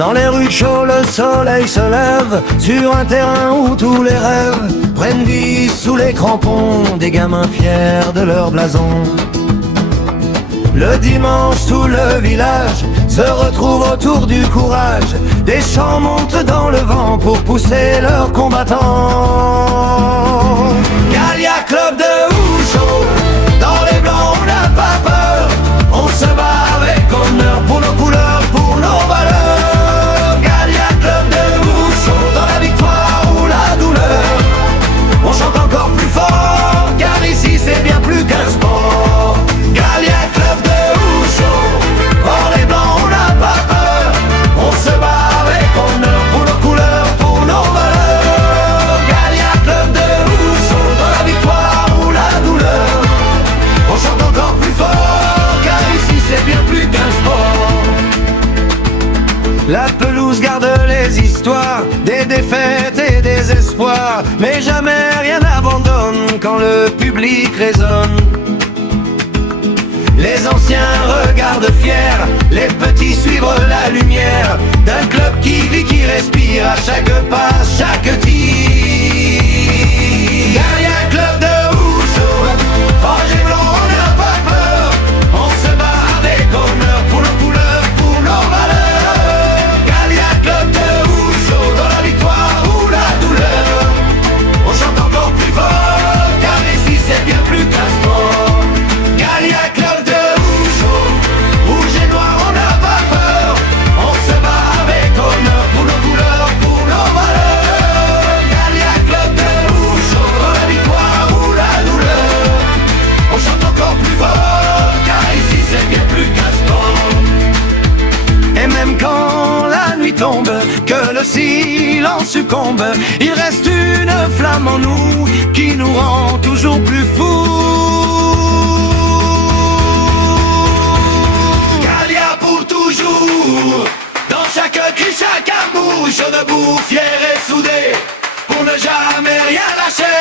Dans les rues de Chaux, le soleil se lève sur un terrain où tous les rêves prennent vie sous les crampons des gamins fiers de leur blason. Le dimanche, tout le village se retrouve autour du courage. Des chants montent dans le vent pour pousser leurs combattants. Galia Club de Houchot, dans les blancs on n'a pas peur. On se bat avec honneur pour nos couleurs, pour nos valeurs. Galia Club de Houchot, dans la victoire ou la douleur. On chante encore plus fort, car ici c'est bien plus qu'un sport. Galia Club de Houchot, hors les blancs on n'a pas peur. On se bat avec honneur pour nos couleurs, pour nos valeurs. Galia Club de Houchot, dans la victoire ou la douleur. On chante encore plus fort, car ici c'est bien plus qu'un sport. La pelouse garde les histoires des défaites et des espoirs, mais jamais rien n'abandonne quand le public résonne. Les anciens regardent fiers, les petits suivent la lumière d'un club qui vit, qui respire à chaque pas, chaque tir. Galia Club de Houchot, rouge et blanc on n'a pas peur. On se bat avec honneur pour nos couleurs, pour nos valeurs. Galia Club de Houchot, dans la victoire ou la douleur. On chante encore plus fort, car ici c'est bien plus qu'un sport. Galia Club de Houchot, rouge et noir on n'a pas peur. On se bat avec honneur pour nos couleurs, pour nos valeurs. Galia Club de Houchot, dans la victoire ou la douleur. On chante encore plus fort, car ici c'est bien plus qu'un sport. Et même quand la nuit tombe, que le silence succombe, il reste une flamme en nous qui nous rend toujours plus fous. Galia pour toujours, dans chaque cri, chaque amour, chaud debout, fier et soudé, pour ne jamais rien lâcher.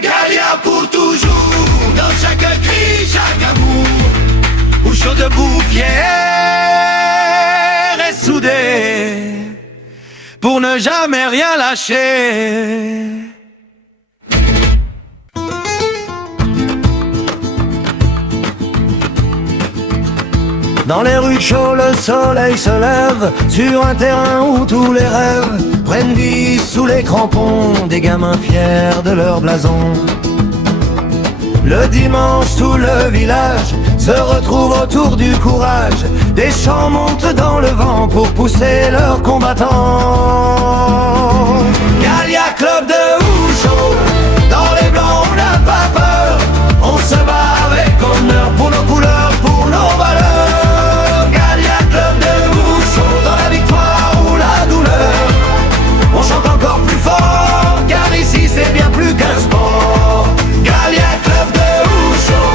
Galia pour toujours, dans chaque cri, chaque amour, ou chaud debout, fier et soudé, pour ne jamais rien lâcher. Dans les rues de Chaux, le soleil se lève sur un terrain où tous les rêves prennent vie sous les crampons des gamins fiers de leur blason. Le dimanche, tout le village se retrouve autour du courage. Des chants montent dans le vent pour pousser leurs combattants. Galia Club de Houchot, dans les blancs on n'a pas peur. On se bat avec honneur pour nos couleurs, pour nos valeurs. Galia Club de Houchot, dans la victoire ou la douleur. On chante encore plus fort, car ici c'est bien plus qu'un sport. Galia Club de Houchot,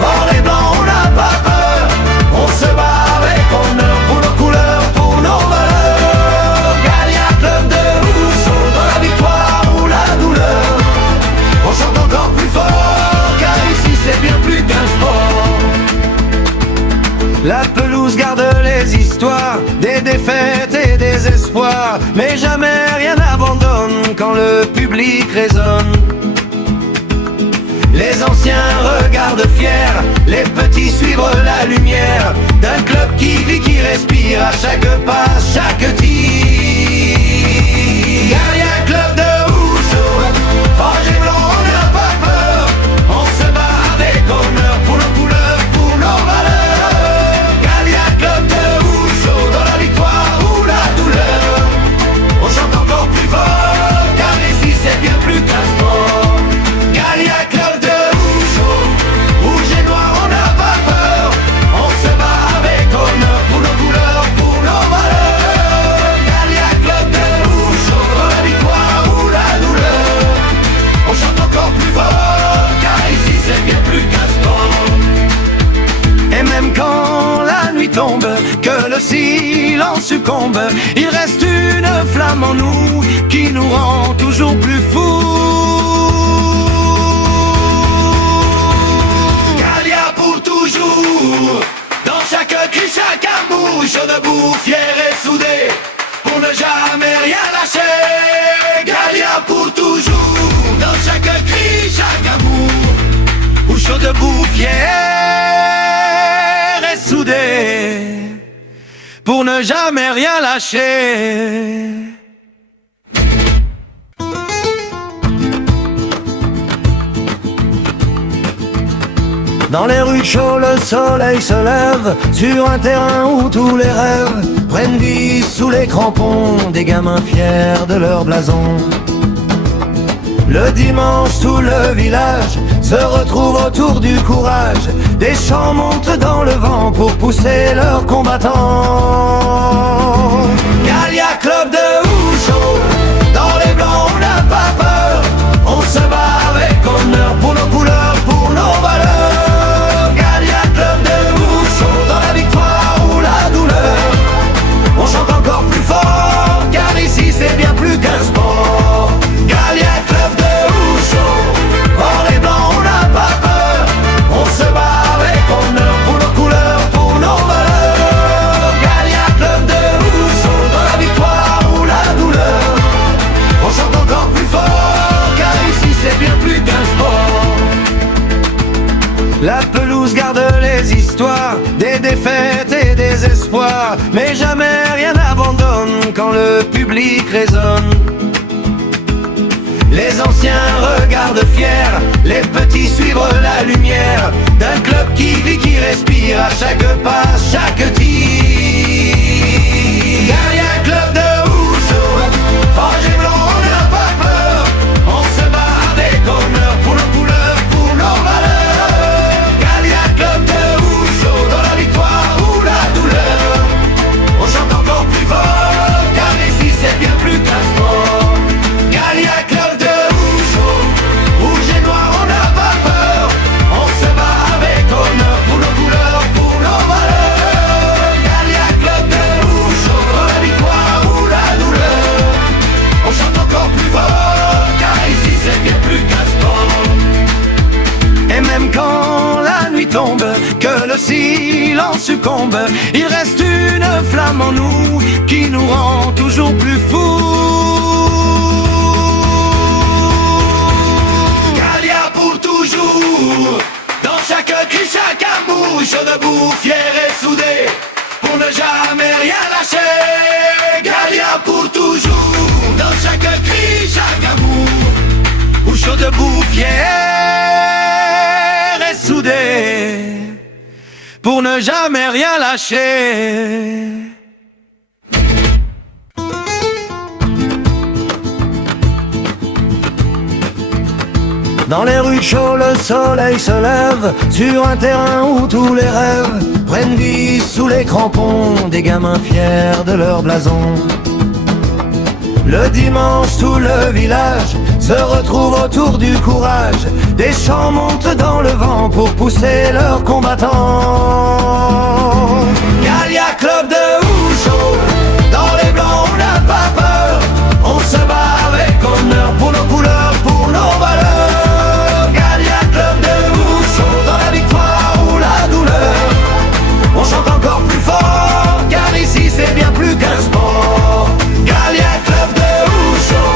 hors les blancs on n'a pas peur. On se bat avec honneur pour nos couleurs, pour nos valeurs. Galia Club de Houchot, dans la victoire ou la douleur. On chante encore plus fort, car ici c'est bien plus qu'un sport. La pelouse garde les histoires des défaites et des espoirs, mais jamais rien n'abandonne quand le public résonne. Les anciens regardent fiers, les petits suivent la lumière d'un club qui vit, qui respire à chaque pas, chaque tir. Galia Club de Houchot, rouge et blanc on n'a pas peur. On se bat avec honneur pour nos couleurs, pour nos valeurs. Galia Club de Houchot, dans la victoire ou la douleur. On chante encore plus fort, car ici c'est bien plus qu'un sport. Galia Club de Houchot, rouge et noir on n'a pas peur. On se bat avec honneur pour nos couleurs, pour nos valeurs. Galia Club de Houchot, dans la victoire ou la douleur. On chante encore plus fort, car ici c'est bien plus qu'un sport. Et même quand la nuit tombe, que le silence succombe, il reste une flamme en nous qui nous rend toujours plus fous. Galia pour toujours, dans chaque cri, chaque amour, chaud debout, fier et soudé, fiers et soudés pour ne jamais rien lâcher. Dans les rues de Chaux, le soleil se lève sur un terrain où tous les rêves prennent vie sous les crampons des gamins fiers de leur blason. Le dimanche, tout le village se retrouve autour du courage. Des chants montent dans le vent pour pousser leurs combattants. Galia Club de Houchot, dans les blancs on n'a pas peur. On se bat avec honneur pour nos couleurs, pour nos valeurs. Galia Club de Houchot, dans la victoire ou la douleur. On chante encore plus fort, car ici c'est bien plus qu'un sport. Galia Club de Houchot, hors les blancs on n'a pas peur. On se bat avec honneur pour nos couleurs, pour nos valeurs. Galia Club de Houchot, dans la victoire ou la douleur. On chante encore plus fort, car ici c'est bien plus qu'un sport. La pelouse garde les histoires, des défaites et des espoirs, mais jamais rien n'abandonne quand le public résonne. Les anciens regardent fiers, les petits suivent la lumière d'un club qui vit, qui respire à chaque pas, chaque tir. Galia Club de Houchot, rouge et blanc on n'a pas peur. On se bat avec honneur pour nos couleurs, pour nos valeurs. Galia Club de Houchot, dans la victoire ou la douleur. On chante encore plus fort, car ici c'est bien plus qu'un sport. Galia Club de Houchot, rouge et noir on n'a pas peur. On se bat avec honneur pour nos couleurs, pour nos valeurs. Galia Club de Houchot, dans la victoire ou la douleur. On chante encore plus fort, car ici c'est bien plus qu'un sport. Et même quand la nuit tombe, que le silence succombe, il reste une flamme en nous qui nous rend toujours plus fous. Galia pour toujours, dans chaque cri, chaque amour, chaud debout, fier et soudé, pour ne jamais rien lâcher. Galia pour toujours, dans chaque cri, chaque amour, ou chaud debout, fier et soudé, pour ne jamais rien lâcher. Dans les rues de Chaux, le soleil se lève sur un terrain où tous les rêves prennent vie sous les crampons des gamins fiers de leur blason. Le dimanche, tout le village se retrouve autour du courage. Des chants montent dans le vent pour pousser leurs combattants. Galia Club de Houchot, dans les blancs on n'a pas peur. On se bat avec honneur pour nos couleurs, pour nos valeurs. Galia Club de Houchot, dans la victoire ou la douleur. On chante encore plus fort, car ici c'est bien plus qu'un sport. Galia Club de Houchot,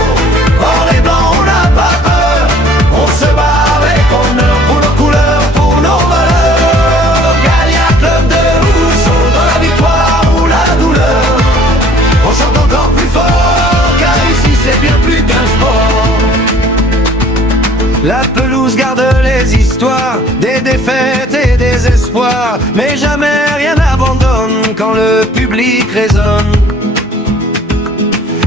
hors les blancs on n'a pas peur. On se bat avec honneur pour nos couleurs, pour nos valeurs. Galia Club de Houchot, dans la victoire ou la douleur. On chante encore plus fort, car ici c'est bien plus qu'un sport. La pelouse garde les histoires, des défaites et des espoirs, mais jamais rien n'abandonne quand le public résonne.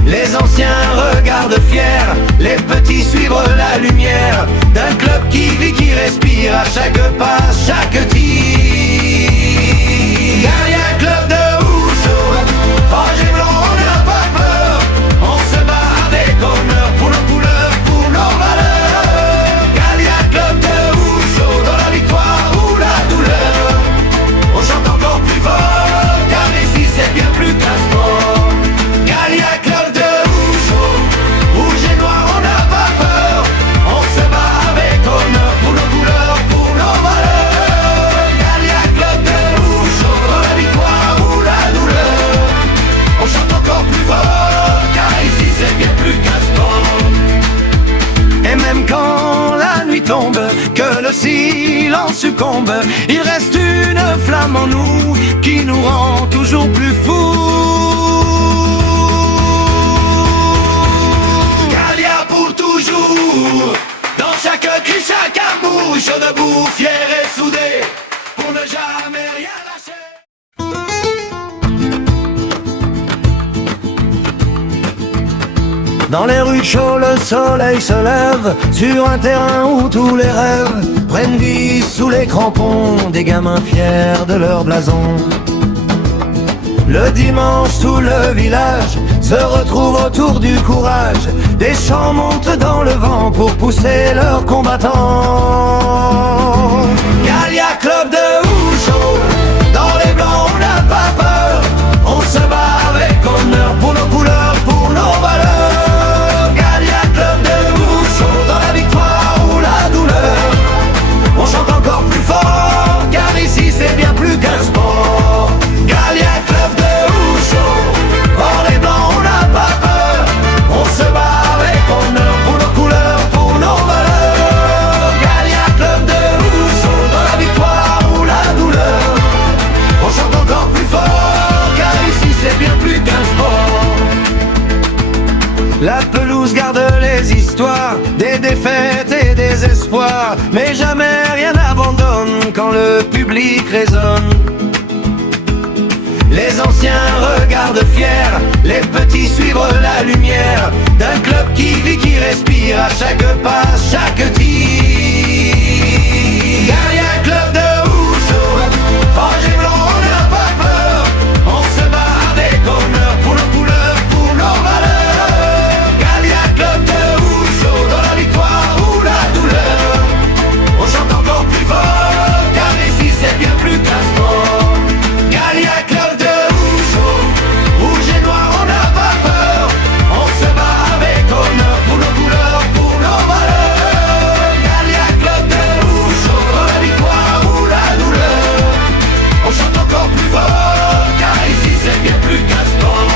Les anciens regardent fiers, les petits suivent la lumière d'un club qui vit, qui respire à chaque pas, chaque tir. Galia Club de Houchot, rouge et blanc on n'a pas peur. On se bat avec honneur pour nos couleurs, pour nos valeurs. Galia Club de Houchot, dans la victoire ou la douleur. On chante encore plus fort, car ici c'est bien plus qu'un sport. Galia Club de Houchot, rouge et noir on n'a pas peur. On se bat avec honneur pour nos couleurs, pour nos valeurs. succombe, il reste une flamme en nous qui nous rend toujours plus fous. Galia pour toujours, dans chaque cri, chaque amour, chaud debout, fier et soudé, pour ne jamais rien lâcher. Dans les rues de Chaux, le soleil se lève sur un terrain où tous les rêves prennent vie sous les crampons des gamins fiers de leur blason. Le dimanche, tout le village se retrouve autour du courage. Des chants montent dans le vent pour pousser leurs combattants. Galia Club de Houchot, dans les blancs on n'a pas peur. On se bat avec honneur pour nos couleurs, pour nos valeurs. Galia Club de Houchot, dans la victoire ou la douleur. On chante encore plus fort, car ici c'est bien plus qu'un sport. Galia Club de Houchot, hors les blancs on n'a pas peur. On se bat avec honneur pour nos couleurs, pour nos valeurs. Galia Club de Houchot, dans la victoire ou la douleur. On chante encore plus fort, car ici c'est bien plus qu'un sport. La pelouse garde les histoires, des défaites et des espoirs, mais jamais rien n'abandonne quand le public résonne. Les anciens regardent fiers, les petits suivent la lumière d'un club qui vit, qui respire à chaque pas, chaque tir. Galia Club de Houchot, rouge et blanc, on n'a pas peur. On se bat avec honneur pour nos couleurs, pour nos valeurs. Galia Club de Houchot, dans la victoire ou la douleur. On chante encore plus fort, car ici c'est bien plus qu'un sport. Galia Club de Houchot, rouge et noir, on n'a pas peur. On se bat avec honneur pour nos couleurs, pour nos valeurs. Galia Club de Houchot, dans la victoire ou la douleur. On chante encore plus fort, car ici c'est bien plus qu'un sport.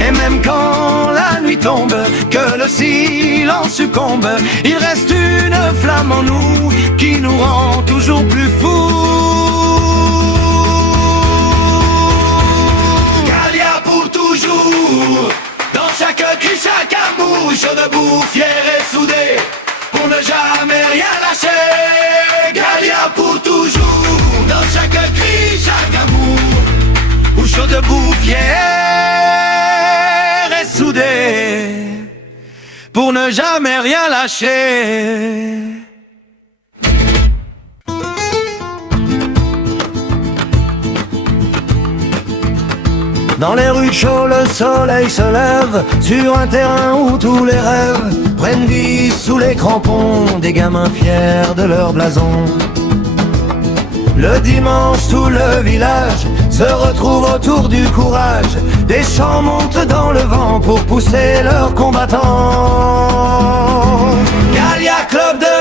Et même quand la nuit tombe, que le silence succombe, il reste une flamme en nous qui nous rend toujours plus fous. Galia pour toujours, dans chaque cri, chaque amour, chaud debout, fier et soudé, pour ne jamais rien lâcher. Galia pour toujours, dans chaque cri, chaque amour, ou chaud debout, fier et soudé, pour ne jamais rien lâcher. Dans les rues de Chaux, le soleil se lève sur un terrain où tous les rêves prennent vie sous les crampons des gamins fiers de leur blason. Le dimanche, tout le village se retrouve autour du courage. Des chants montent dans le vent pour pousser leurs combattants. Galia Club de